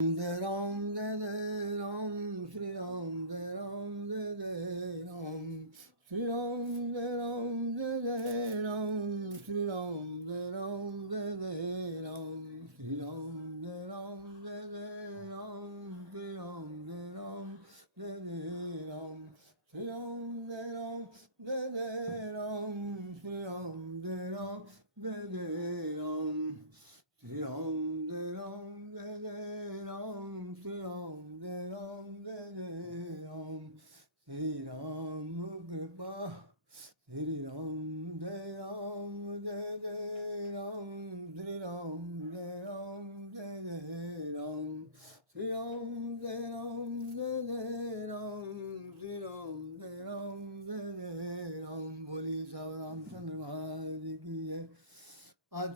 जय राम जय राम श्री राम जय राम जय राम श्री राम जय राम जय राम श्री राम जय राम जय राम श्री राम जय राम जय राम श्री राम जय राम जय राम श्री राम जय राम जय राम श्री राम जय राम जय राम श्री राम जय राम जय राम श्री राम जय राम जय राम श्री राम कृपा श्री राम जय राम जय राम श्री राम जय राम जय राम श्री राम जय राम जय राम श्री राम जय राम जय राम। बोली साहब रामचंद्र महाराज जी की है। आज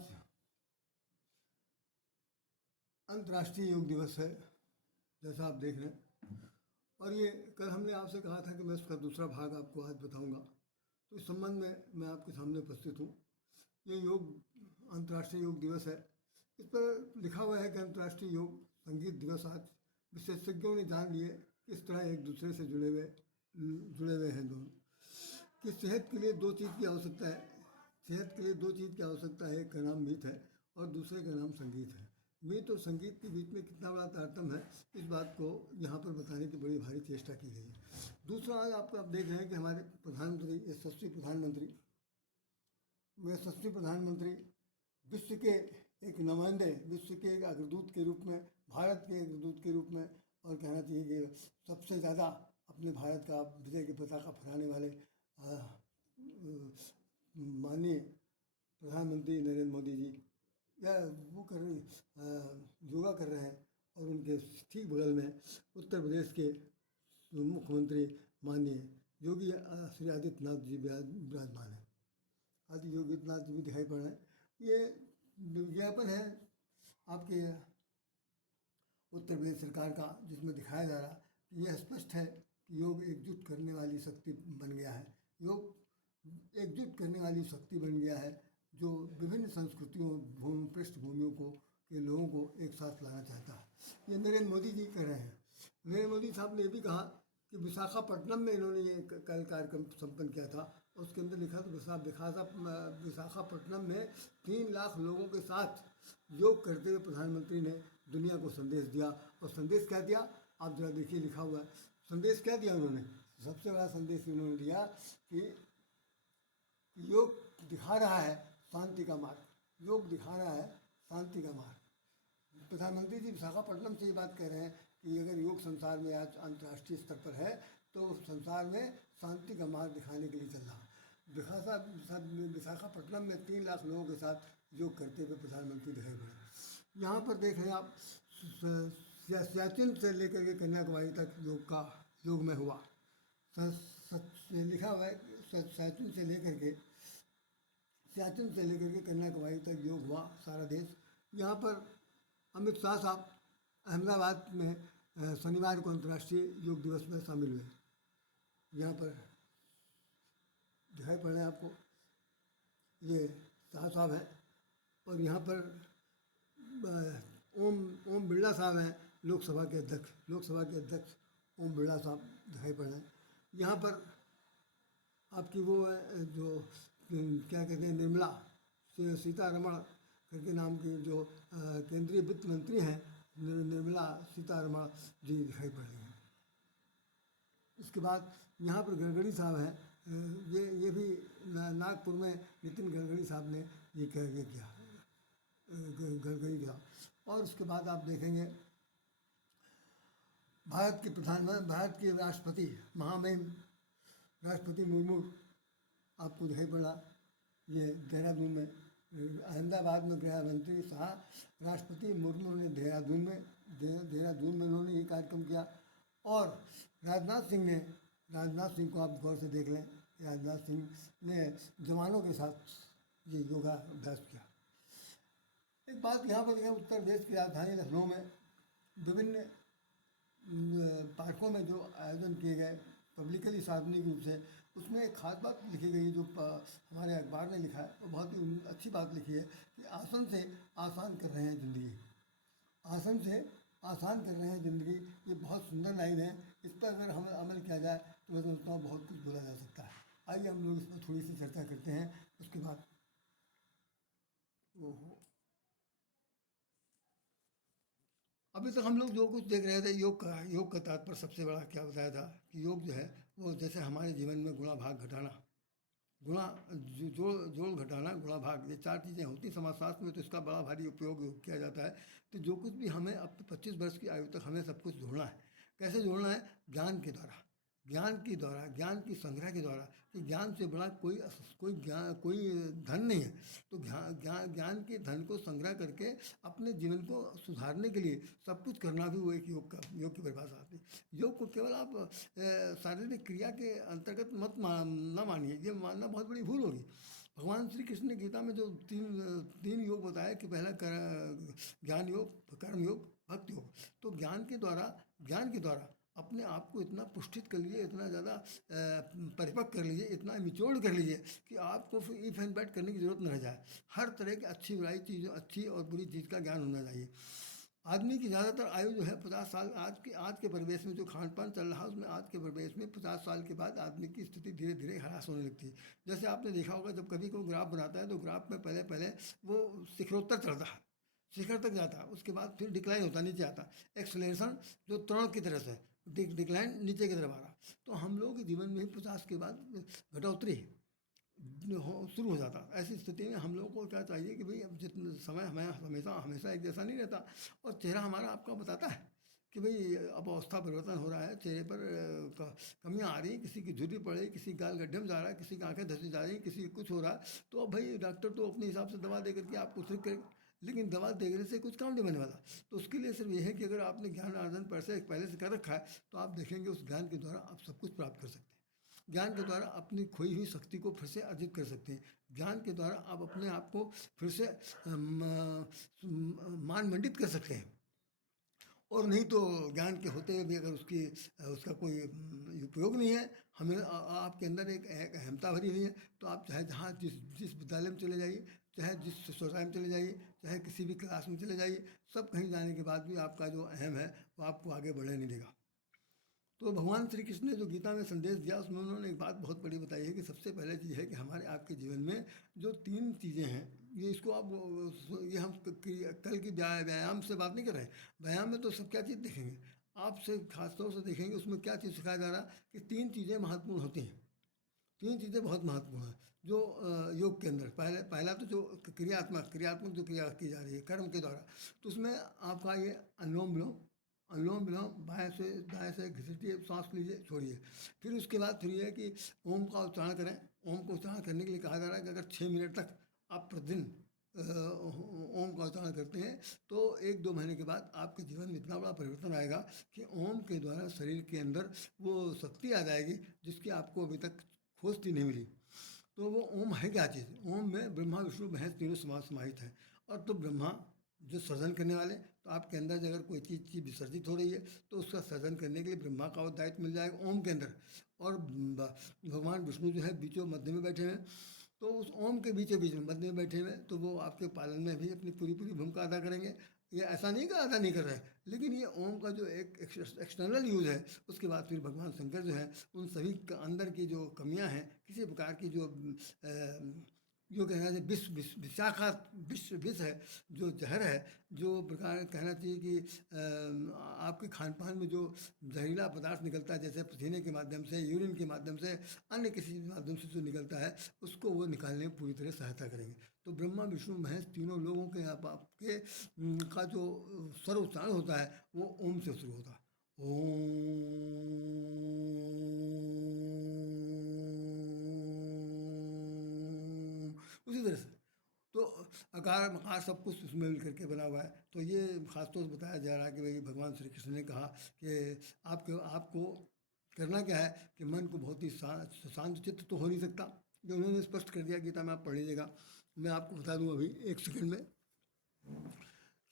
अंतर्राष्ट्रीय योग दिवस है, जैसा आप देख रहे हैं। और ये कल हमने आपसे कहा था कि मैं उसका दूसरा भाग आपको आज बताऊंगा, तो इस संबंध में मैं आपके सामने उपस्थित हूँ। ये अंतर्राष्ट्रीय योग दिवस है। इस पर लिखा हुआ है कि अंतर्राष्ट्रीय योग संगीत दिवस आज विशेषज्ञों ने जान लिए किस तरह एक दूसरे से जुड़े हुए हैं दोनों। कि सेहत के लिए दो चीज़ की आवश्यकता है। सेहत के लिए दो चीज़ की आवश्यकता है, एक का नाम मीत है और दूसरे का नाम संगीत है। मीत और संगीत के बीच में कितना बड़ा तारतम्य है, इस बात को यहाँ पर बताने की बड़ी भारी चेष्टा की गई है। दूसरा, आज आप देख रहे हैं कि हमारे प्रधानमंत्री यशस्वी प्रधानमंत्री विश्व के एक नुमाइंदे, विश्व के एक अग्रदूत के रूप में, भारत के अग्रदूत के रूप में, और कहना चाहिए कि सबसे ज़्यादा अपने भारत का विजय की पताका फहराने वाले माननीय प्रधानमंत्री नरेंद्र मोदी जी या वो योगा कर रहे हैं। और उनके ठीक बगल में उत्तर प्रदेश के मुख्यमंत्री माननीय योगी श्री आदित्यनाथ जी विराजमान हैं। आदि योगी आदित्यनाथ जी भी दिखाई पड़ रहे हैं। ये विज्ञापन है आपके उत्तर प्रदेश सरकार का, जिसमें दिखाया जा रहा कि यह स्पष्ट है कि योग एकजुट करने वाली शक्ति बन गया है। योग एकजुट करने वाली शक्ति बन गया है, जो विभिन्न संस्कृतियों पृष्ठभूमियों को के लोगों को एक साथ लाना चाहता है। ये नरेंद्र मोदी जी कर रहे हैं। नरेंद्र मोदी साहब ने ये भी कहा कि विशाखापट्टनम में इन्होंने ये कल कार्यक्रम संपन्न किया था। उसके अंदर लिखा था विशाखापट्टनम में 3 लाख लोगों के साथ योग करते हुए प्रधानमंत्री ने दुनिया को संदेश दिया। और संदेश क्या दिया, आप जरा देखिए, लिखा हुआ है। संदेश क्या दिया उन्होंने? सबसे बड़ा संदेश उन्होंने दिया कि योग दिखा रहा है शांति का मार्ग। योग दिखा रहा है शांति का मार्ग। प्रधानमंत्री जी विशाखापट्टनम से ये बात कह रहे हैं कि अगर योग संसार में आज अंतर्राष्ट्रीय स्तर पर है, तो संसार में शांति का मार्ग दिखाने के लिए चल रहा। विशाखापट्टनम में 3 लाख लोगों के साथ योग करते हुए प्रधानमंत्री दिखाई पड़े। यहाँ पर देख रहे हैं आप, सियाचिन से लेकर के कन्याकुमारी तक योग में हुआ। लिखा हुआ है सियाचिन से लेकर के कन्याकुमारी तक योग हुआ सारा देश। यहाँ पर अमित शाह साहब अहमदाबाद में शनिवार को अंतर्राष्ट्रीय योग दिवस में शामिल हुए। यहाँ पर दिखाई पड़ रहे हैं आपको, ये शाह साहब हैं। और यहाँ पर ओम बिरला साहब हैं, लोकसभा के अध्यक्ष ओम बिरला साहब दिखाई पड़ रहे हैं। यहाँ पर आपकी वो है जो क्या कहते हैं, निर्मला सीतारमण करके नाम की जो केंद्रीय वित्त मंत्री हैं, निर्मला सीतारमण जी दिखाई पड़ रही हैं। इसके बाद यहाँ पर गडकरी साहब हैं। ये भी नागपुर में नितिन गडकरी साहब ने ये किया, गडकरी किया। और उसके बाद आप देखेंगे भारत के राष्ट्रपति महामहिम राष्ट्रपति मुर्मू आपको दिखाई पड़ा। ये देहरादून में, अहमदाबाद में गृह मंत्री शाह, राष्ट्रपति मुर्मू ने देहरादून में उन्होंने ये कार्यक्रम किया। और राजनाथ सिंह को आप गौर से देख लें, राजनाथ सिंह ने जवानों के साथ ये योगा अभ्यास किया। एक बात यहाँ पर देखा, उत्तर प्रदेश की राजधानी लखनऊ में विभिन्न पार्कों में जो आयोजन किए गए पब्लिकली, सार्वजनिक रूप से, उसमें एक खास बात लिखी गई जो हमारे अखबार ने लिखा है, वो बहुत ही अच्छी बात लिखी है कि आसन से आसान कर रहे हैं ज़िंदगी। आसन से आसान कर रहे हैं ज़िंदगी। ये बहुत सुंदर लाइन है, इस पर अगर हम अमल किया जाए तो मैं समझता हूँ बहुत कुछ बोला जा सकता है। आइए हम लोग इस पर थोड़ी सी चर्चा करते हैं, उसके बाद। ओहो, अभी तक हम लोग जो कुछ देख रहे थे योग का तात्पर्य सबसे बड़ा क्या बताया था कि योग जो है वो जैसे हमारे जीवन में गुणा भाग घटाना, गुणा जोड़ घटाना, गुणा भाग, ये चार चीज़ें होती हैं समाजशास्त्र में, तो इसका बड़ा भारी उपयोग किया जाता है। तो जो कुछ भी हमें अब 25 वर्ष की आयु तक हमें सब कुछ जोड़ना है। कैसे जोड़ना है? ज्ञान के द्वारा, ज्ञान की संग्रह के द्वारा, कि ज्ञान से बड़ा कोई धन नहीं है। तो ज्ञान के धन को संग्रह करके अपने जीवन को सुधारने के लिए सब कुछ करना भी वो एक योग की परिभाषा आती है। योग को केवल आप शारीरिक क्रिया के अंतर्गत मत ना मानिए, ये मानना बहुत बड़ी भूल होगी। भगवान श्री कृष्ण ने गीता में जो तीन योग बताया कि पहला ज्ञान योग, कर्म योग, भक्ति योग। तो ज्ञान के द्वारा अपने आप को इतना पुष्टित कर लीजिए, इतना ज़्यादा परिपक्व कर लीजिए, इतना मिच्योर कर लीजिए कि आपको फिर इफ एंड बैट करने की जरूरत न रह जाए। हर तरह की अच्छी बुराई चीज़, अच्छी और बुरी चीज़ का ज्ञान होना चाहिए। आदमी की ज़्यादातर आयु जो है 50 साल, आज के परिवेश में जो खान पान चल रहा है उसमें आज के परिवेश में 50 साल के बाद आदमी की स्थिति धीरे धीरे ह्रास होने लगती है। जैसे आपने देखा होगा, जब कभी कोई ग्राफ बनाता है तो ग्राफ में पहले पहले वो शिखरोत्तर चलता है, शिखर तक जाता है, उसके बाद फिर डिक्लाइन होता, नीचे आता। एक्सलेशन जो त्वरण की तरह से डिक्लाइन नीचे की तरफ आ रहा। तो हम लोग के जीवन में 50 के बाद घटोतरी शुरू हो जाता। ऐसी स्थिति में हम लोगों को क्या चाहिए कि भाई अब जितना समय हमें हमेशा हमेशा एक जैसा नहीं रहता, और चेहरा हमारा आपका बताता है कि भाई अब अवस्था परिवर्तन हो रहा है, चेहरे पर कमियां आ रही, किसी की झुर्री पड़ रही, किसी गाल गड्ढे में जा रहा है, किसी की आंखें धसी जा रही, किसी कुछ हो रहा है। तो अब भाई डॉक्टर तो अपने हिसाब से दवा दे करके आपको ठीक करे, लेकिन दवा देने से कुछ काम नहीं बनने वाला। तो उसके लिए सिर्फ ये है कि अगर आपने ज्ञान अर्जन पहले से कर रखा है तो आप देखेंगे उस ज्ञान के द्वारा आप सब कुछ प्राप्त कर सकते हैं। ज्ञान के द्वारा अपनी खोई हुई शक्ति को फिर से अर्जित कर सकते हैं। ज्ञान के द्वारा आप अपने आप को फिर से मान मंडित कर सकते हैं। और नहीं तो ज्ञान के होते हुए भी अगर उसका कोई उपयोग नहीं है, आपके अंदर एक अहमता भरी हुई है, तो आप चाहे जहाँ जिस विद्यालय में चले जाइए, चाहे जिस सोसाइटी में चले जाइए, चाहे किसी भी क्लास में चले जाइए, सब कहीं जाने के बाद भी आपका जो अहम है वो आपको आगे बढ़ने नहीं देगा। तो भगवान श्री कृष्ण ने जो गीता में संदेश दिया उसमें उन्होंने एक बात बहुत बड़ी बताई है कि सबसे पहले चीज़ है कि हमारे आपके जीवन में जो तीन चीज़ें हैं, ये इसको आप ये हम कल की व्यायाम से बात नहीं कर रहे हैं। व्यायाम में तो सब क्या चीज़ देखेंगे, आपसे खासतौर से देखेंगे उसमें क्या चीज़ सिखाया जा रहा है कि तीन चीज़ें महत्वपूर्ण होती हैं। तीन चीज़ें बहुत महत्वपूर्ण हैं जो योग के अंदर पहला तो जो क्रियात्मक जो क्रिया की जा रही है कर्म के द्वारा, तो उसमें आपका ये अनुलोम विलोम, बाएं से घिसटिए, सांस लीजिए, छोड़िए। फिर उसके बाद फिर ये है कि ओम का उच्चारण करें। ओम का उच्चारण करने के लिए कहा जा रहा है कि अगर 6 मिनट तक आप प्रतिदिन ओम का उच्चारण करते हैं तो 1-2 महीने के बाद आपके जीवन में इतना बड़ा परिवर्तन आएगा कि ओम के द्वारा शरीर के अंदर वो शक्ति आ जाएगी जिसकी आपको अभी तक खोज नहीं मिली। तो वो ओम है क्या चीज़? ओम में ब्रह्मा विष्णु महेश तीनों समाहित हैं। और तो ब्रह्मा जो सृजन करने वाले, तो आपके अंदर से अगर कोई चीज़ विसर्जित हो रही है तो उसका सृजन करने के लिए ब्रह्मा का दायित्व मिल जाएगा ओम के अंदर। और भगवान विष्णु जो है बीचों मध्य में बैठे हैं, तो उस ओम के बीचों बीच में मध्य में बैठे हुए तो वो आपके पालन में भी अपनी पूरी पूरी भूमिका अदा करेंगे। ये ऐसा नहीं कि अदा नहीं कर रहे हैं, लेकिन ये ओम का जो एक एक्सटर्नल यूज़ है, उसके बाद फिर भगवान शंकर जो है उन सभी अंदर की जो कमियां हैं, किसी प्रकार की जो कहना चाहिए विषाखा विष है, जो जहर है, जो प्रकार कहना चाहिए कि आपके खान पान में जो जहरीला पदार्थ निकलता है, जैसे पसीने के माध्यम से, यूरिन के माध्यम से, अन्य किसी माध्यम से जो निकलता है, उसको वो निकालने में पूरी तरह सहायता करेंगे। तो ब्रह्मा विष्णु महेश तीनों लोगों के आपके का जो स्वर उच्चारण होता है वो ओम से शुरू होता है। ओम, उसी तरह से तो आकार मकार सब कुछ उसमें मिल करके बना हुआ है। तो ये खासतौर से बताया जा रहा है कि भाई भगवान श्री कृष्ण ने कहा कि आपको करना क्या है कि मन को बहुत ही शांत चित्त तो हो नहीं सकता, जो उन्होंने स्पष्ट कर दिया गीता में, आप पढ़ लीजिएगा। मैं आपको बता दूं अभी 1 सेकंड में,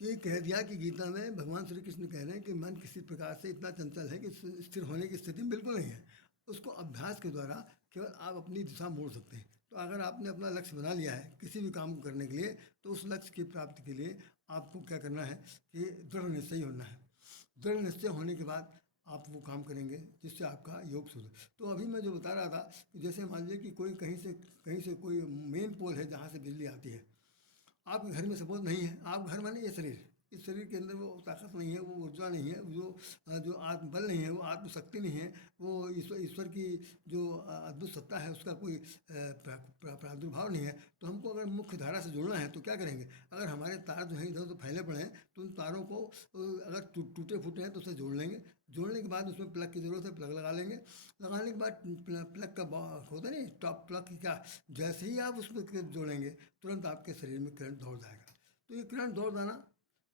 ये कह दिया कि गीता में भगवान श्री कृष्ण कह रहे हैं कि मन किसी प्रकार से इतना चंचल है कि स्थिर होने की स्थिति में बिल्कुल नहीं है। उसको अभ्यास के द्वारा केवल आप अपनी दिशा मोड़ सकते हैं। तो अगर आपने अपना लक्ष्य बना लिया है किसी भी काम को करने के लिए, तो उस लक्ष्य की प्राप्ति के लिए आपको क्या करना है कि दृढ़ निश्चयी होना है। दृढ़ निश्चय होने के बाद आप वो काम करेंगे जिससे आपका योग सुधरे। तो अभी मैं जो बता रहा था कि जैसे मान लीजिए कि कोई कहीं से कोई मेन पोल है जहाँ से बिजली आती है, आपके घर में सपोज नहीं है, आप घर माने ये शरीर, इस शरीर के अंदर वो ताकत नहीं है, वो ऊर्जा नहीं है, जो आत्म बल नहीं है, वो आत्मशक्ति नहीं है, वो ईश्वर की जो अद्भुत सत्ता है उसका कोई प्रादुर्भाव नहीं है। तो हमको अगर मुख्य धारा से जुड़ना है तो क्या करेंगे? अगर हमारे तार जो है इधर उधर फैले पड़े हैं तो उन तारों को अगर टूटे फूटे हैं तो उसे जोड़ लेंगे। जोड़ने के बाद उसमें प्लग की ज़रूरत है, प्लग लगा लेंगे। लगाने के बाद प्लग का होता नहीं टॉप प्लग की क्या, जैसे ही आप उसमें जोड़ेंगे तुरंत आपके शरीर में करंट दौड़ जाएगा। तो ये करंट दौड़ जाना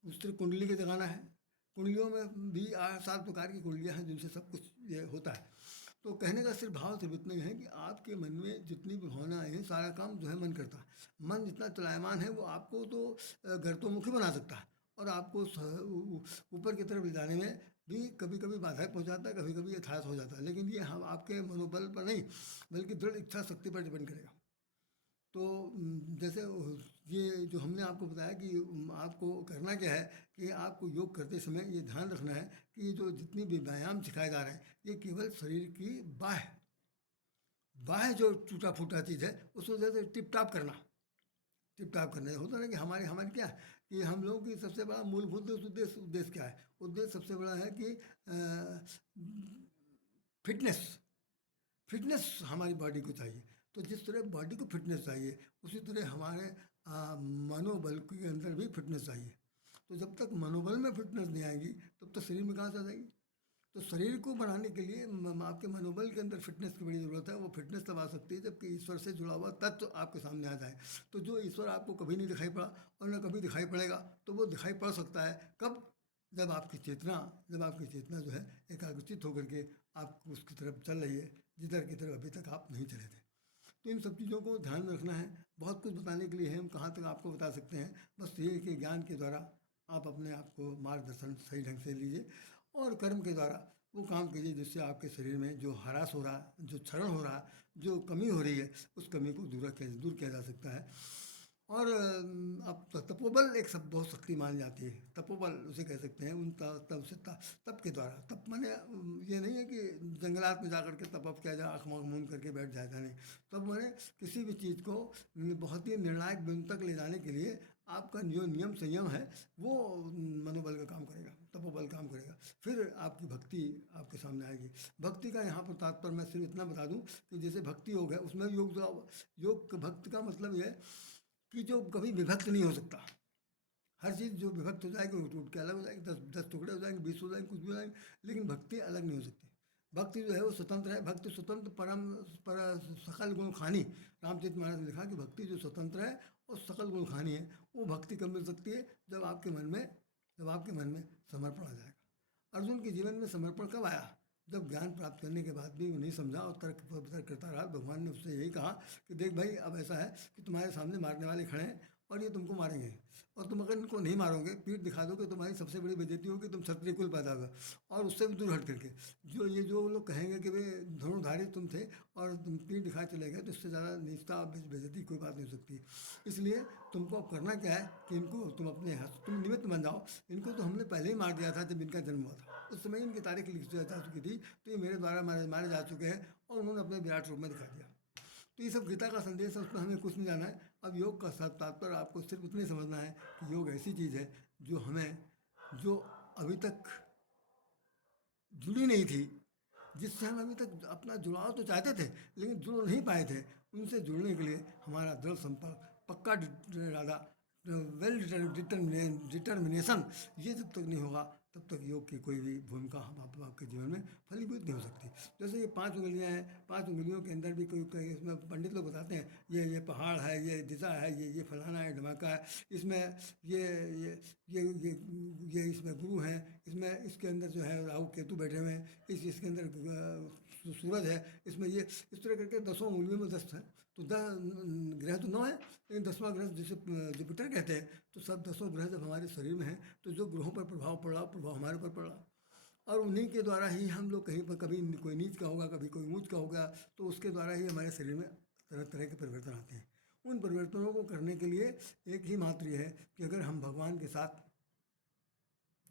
उस तरह कुंडली के जगाना है। कुंडलियों में भी 8-7 प्रकार की कुंडलियाँ हैं जिनसे सब कुछ ये होता है। तो कहने का सिर्फ भाव सिर्फ इतना ही है कि आपके मन में जितनी भी भावनाएं हैं सारा काम जो है मन करता है। मन जितना चलायमान है वो आपको तो गर्तोमुखी बना सकता है और आपको ऊपर की तरफ ले जाने में भी कभी कभी बाधाएं पहुंचाता है, कभी कभी यथार्थ हो जाता है। लेकिन ये हम आपके मनोबल पर नहीं बल्कि दृढ़ इच्छा शक्ति पर डिपेंड करेगा। तो जैसे ये जो हमने आपको बताया कि आपको करना क्या है कि आपको योग करते समय ये ध्यान रखना है कि जो जितनी भी व्यायाम सिखाए जा रहे हैं ये केवल शरीर की बाह्य बाह्य जो टूटा फूटा चीज़ है उसको जैसे टिप टाप करना, टिप टाप करना होता है ना कि हमारे हमारे क्या है कि हम लोगों की सबसे बड़ा मूलभूत उद्देश्य उद्देश्य क्या है? उद्देश्य सबसे बड़ा है कि फिटनेस, फिटनेस हमारी बॉडी को चाहिए। तो जिस तरह बॉडी को फिटनेस चाहिए उसी तरह हमारे मनोबल के अंदर भी फिटनेस चाहिए। तो जब तक मनोबल में फिटनेस नहीं आएगी तब तक शरीर में कहाँ से आ जाएगी? तो शरीर को बनाने के लिए आपके मनोबल के अंदर फिटनेस की बड़ी ज़रूरत है। वो फिटनेस तब आ सकती है जबकि ईश्वर से जुड़ा हुआ तत्व आपके सामने आ जाए। तो जो ईश्वर आपको कभी नहीं दिखाई पड़ा और न कभी दिखाई पड़ेगा तो वो दिखाई पड़ सकता है कब? जब आपकी चेतना जो है एकाग्रचित होकर के आप उसकी तरफ चल रही है जिधर की तरफ अभी तक आप नहीं चले थे। तो इन सब चीज़ों को ध्यान में रखना है। बहुत कुछ बताने के लिए है, हम कहाँ तक आपको बता सकते हैं। बस ये कि ज्ञान के द्वारा आप अपने आप को मार्गदर्शन सही ढंग से लीजिए और कर्म के द्वारा वो काम कीजिए जिससे आपके शरीर में जो ह्रास हो रहा, जो क्षरण हो रहा, जो कमी हो रही है उस कमी को दूर किया जा सकता है। और अब तपोबल एक सब बहुत शक्ति मानी जाती है। तपोबल उसे कह सकते हैं उन तब से तप के द्वारा। तप माने ये नहीं है कि जंगलात में जाकर के तप किया जाए, आँख मूंद करके बैठ जाता नहीं। तब माने किसी भी चीज़ को बहुत ही निर्णायक बिंदु तक ले जाने के लिए आपका जो नियम संयम है वो मनोबल का काम करेगा, तपोबल काम करेगा। फिर आपकी भक्ति आपके सामने आएगी। भक्ति का यहाँ पर तात्पर्य मैं सिर्फ इतना बता दूँ कि जैसे भक्ति योग है उसमें योग भक्त का मतलब ये है कि जो कभी विभक्त नहीं हो सकता। हर चीज़ जो विभक्त हो जाएगी वो टूट के अलग हो जाएगी, 10 टुकड़े हो जाएंगे, 20 हो जाएंगे, कुछ भी हो जाएंगे, लेकिन भक्ति अलग नहीं हो सकती। भक्ति जो है वो स्वतंत्र है। भक्ति स्वतंत्र परम पर सकल गुण खानी। रामचरित मानस ने लिखा कि भक्ति जो स्वतंत्र है और सकल गुण खानी है। वो भक्ति कब मिल सकती है? जब आपके मन में समर्पण आ जाएगा। अर्जुन के जीवन में समर्पण कब आया? जब ज्ञान प्राप्त करने के बाद भी वो नहीं समझा और तर्क करता रहा। भगवान ने उससे यही कहा कि देख भाई अब ऐसा है कि तुम्हारे सामने मारने वाले खड़े हैं और ये तुमको मारेंगे और तुम अगर इनको नहीं मारोगे, पीठ दिखा दोगे, तुम्हारी सबसे बड़ी बेइज्जती होगी, तुम क्षत्रिय कुल पैदा होगा। और उससे भी दूर हट करके जो लोग कहेंगे कि भाई धनुर्धारी तुम थे और तुम पीठ दिखाए चले गए, तो इससे ज़्यादा नीचता और बेइज्जती कोई बात नहीं हो सकती। इसलिए तुमको अब करना क्या है कि इनको तुम तुम निमित्त बन जाओ। इनको तो हमने पहले ही मार दिया था जब इनका जन्म हुआ था, उस समय इनकी तारीख लिखी जा चुकी थी। तो ये मेरे द्वारा मारे जा चुके हैं और उन्होंने अपने विराट रूप में दिखा दिया। तो ये सब गीता का संदेश है, उसमें हमें कुछ नहीं जाना है। अब योग का तात्पर्य आपको सिर्फ इतना ही समझना है कि योग ऐसी चीज़ है जो अभी तक जुड़ी नहीं थी, जिससे हम अभी तक अपना जुड़ाव तो चाहते थे लेकिन जुड़ नहीं पाए थे। उनसे जुड़ने के लिए हमारा दृढ़ संपर्क, पक्का इरादा, वेल डिटर्मिनेशन, ये जब तक नहीं होगा तब तक योग की कोई भी भूमिका हम आपके जीवन में फलीभूत नहीं हो सकती। जैसे ये 5 उंगलियां हैं, 5 उंगलियों के अंदर भी कोई इसमें पंडित लोग बताते हैं ये पहाड़ है, ये दिशा है, ये फलाना है, धमाका है, इसमें ये ये ये ये ये इसमें गुरु हैं, इसमें इसके अंदर जो है राहु केतु बैठे हुए हैं, इसके अंदर सूरज है, इसमें ये इस तरह करके 10 उंगलियों में 10 है। तो ग्रह तो 9 है लेकिन 10वां ग्रह जिसे जुपिटर कहते हैं। तो सब 10 ग्रह जब हमारे शरीर में हैं तो जो ग्रहों पर प्रभाव पड़ रहा प्रभाव हमारे ऊपर पड़ रहा और उन्हीं के द्वारा ही हम लोग कहीं पर कभी कोई नीच का होगा, कभी कोई ऊंच का होगा, तो उसके द्वारा ही हमारे शरीर में तरह तरह के परिवर्तन आते हैं। उन परिवर्तनों को करने के लिए एक ही मात्र ये है कि अगर हम भगवान के साथ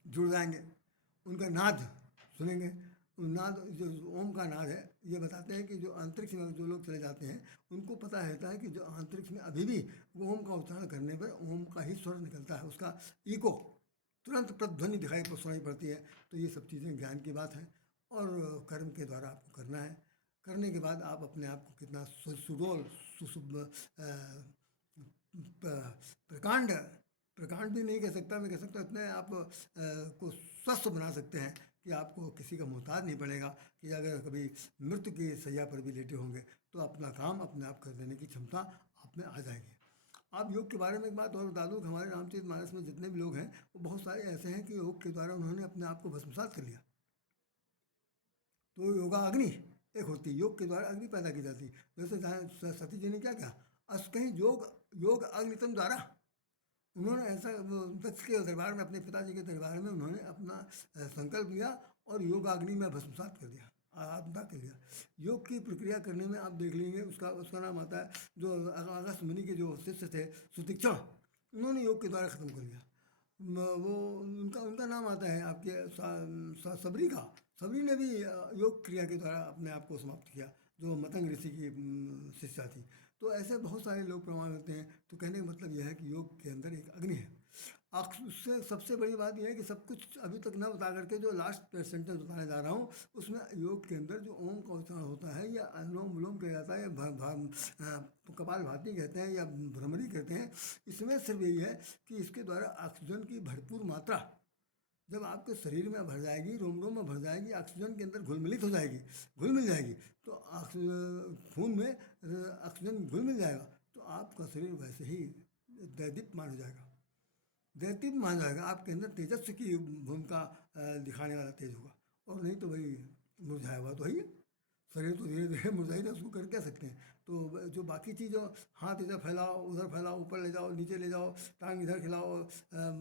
जुड़ जाएंगे उनका नाद सुनेंगे। नाद जो ओम का नाद है, ये बताते हैं कि जो अंतरिक्ष में जो लोग चले जाते हैं उनको पता रहता है कि जो अंतरिक्ष में अभी भी ओम का उच्चारण करने पर ओम का ही स्वर निकलता है, उसका इको तुरंत प्रतिध्वनि दिखाई सुनाई पड़ती है। तो ये सब चीज़ें ज्ञान की बात है और कर्म के द्वारा आपको करना है। करने के बाद आप अपने आप को कितना सुडोल प्रकांड, प्रकांड भी नहीं कह सकता, मैं कह सकता हूँ इतने आप को स्वस्थ बना सकते हैं कि आपको किसी का मोहताज नहीं पड़ेगा कि अगर कभी मृत्यु की सैया पर भी लेटे होंगे तो अपना काम अपने आप कर देने की क्षमता आप में आ जाएगी। आप योग के बारे में एक बात और बता दूँ कि हमारे रामचरितमानस में जितने भी लोग हैं वो बहुत सारे ऐसे हैं कि योग के द्वारा उन्होंने अपने आप को भस्मसात कर लिया। तो योगा अग्नि एक होती है, योग के द्वारा अग्नि पैदा की जाती है। जैसे सती जी ने क्या किया, अस कहीं योग योग अग्नितम द्वारा, उन्होंने ऐसा दक्ष के दरबार में, अपने पिताजी के दरबार में उन्होंने अपना संकल्प लिया और योगाग्नि में भस्मसात कर दिया, आत्मदा कर दिया। योग की प्रक्रिया करने में आप देख लेंगे उसका उसका नाम आता है, जो अगस्त मुनि के जो शिष्य थे सुतीक्षण, उन्होंने योग के द्वारा ख़त्म कर दिया। वो उनका उनका नाम आता है आपके सबरी का। सबरी ने भी योग क्रिया के द्वारा अपने आप को समाप्त किया, जो मतंग ऋषि की शिष्या थी। तो ऐसे बहुत सारे लोग प्रमाण होते हैं। तो कहने का मतलब यह है कि योग के अंदर एक अग्नि है। उससे सबसे बड़ी बात यह है कि सब कुछ अभी तक ना बता करके जो लास्ट सेंटेंस बताने जा रहा हूँ उसमें योग के अंदर जो ओम का उच्चारण होता है या अनुलोम विलोम किया जाता है या कपाल भाती कहते हैं या भ्रमरी कहते हैं, इसमें सिर्फ यही है कि इसके द्वारा ऑक्सीजन की भरपूर मात्रा जब आपके शरीर में भर जाएगी, रोम रोम में भर जाएगी, ऑक्सीजन के अंदर घुल मिलित हो जाएगी, घुल मिल जाएगी, तो खून में ऑक्सीजन घुल मिल जाएगा तो आपका शरीर वैसे ही दैदीप्यमान मान हो जाएगा, दैदीप्यमान मान जाएगा। आपके अंदर तेजस्व की भूमिका दिखाने वाला तेज होगा, और नहीं तो भाई मुरझाया हुआ तो है ही है। शरीर तो धीरे धीरे मुरझा ही था, उसको कर क्या सकते हैं। तो जो बाकी चीज़ों, हाथ इधर फैलाओ उधर फैलाओ, ऊपर ले जाओ नीचे ले जाओ, टांग इधर खिलाओ,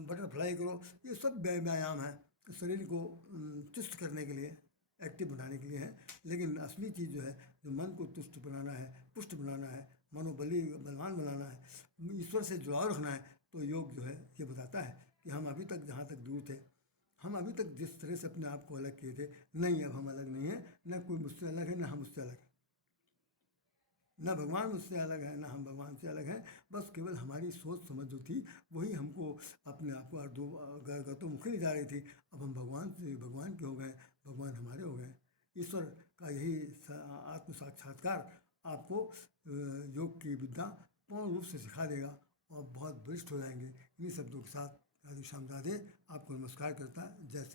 बटरफ्लाई करो, ये सब व्यायाम है शरीर को चुस्त करने के लिए, एक्टिव बनाने के लिए है। लेकिन असली चीज़ जो है, जो मन को तुष्ट बनाना है, पुष्ट बनाना है, मनोबली बलवान बनाना है, ईश्वर से जुड़ाव रखना है, तो योग जो है ये बताता है कि हम अभी तक जहाँ तक दूर थे, हम अभी तक जिस तरह से अपने आप को अलग किए थे, नहीं अब हम अलग नहीं हैं, न कोई मुझसे अलग है न हम उससे अलग हैं, न भगवान मुझसे अलग है न हम भगवान से अलग हैं। बस केवल हमारी सोच समझ जो थी वही हमको अपने आप को गतोमुखी ले जा रही थी। अब हम भगवान से भगवान के हो गए, भगवान हमारे हो गए। ईश्वर का यही आत्म साक्षात्कार आपको योग की विद्या पूर्ण रूप से सिखा देगा और बहुत वरिष्ठ हो जाएंगे। इन्हीं शब्दों के साथ राधे श्याम राधे आपको नमस्कार करता है। जय श्री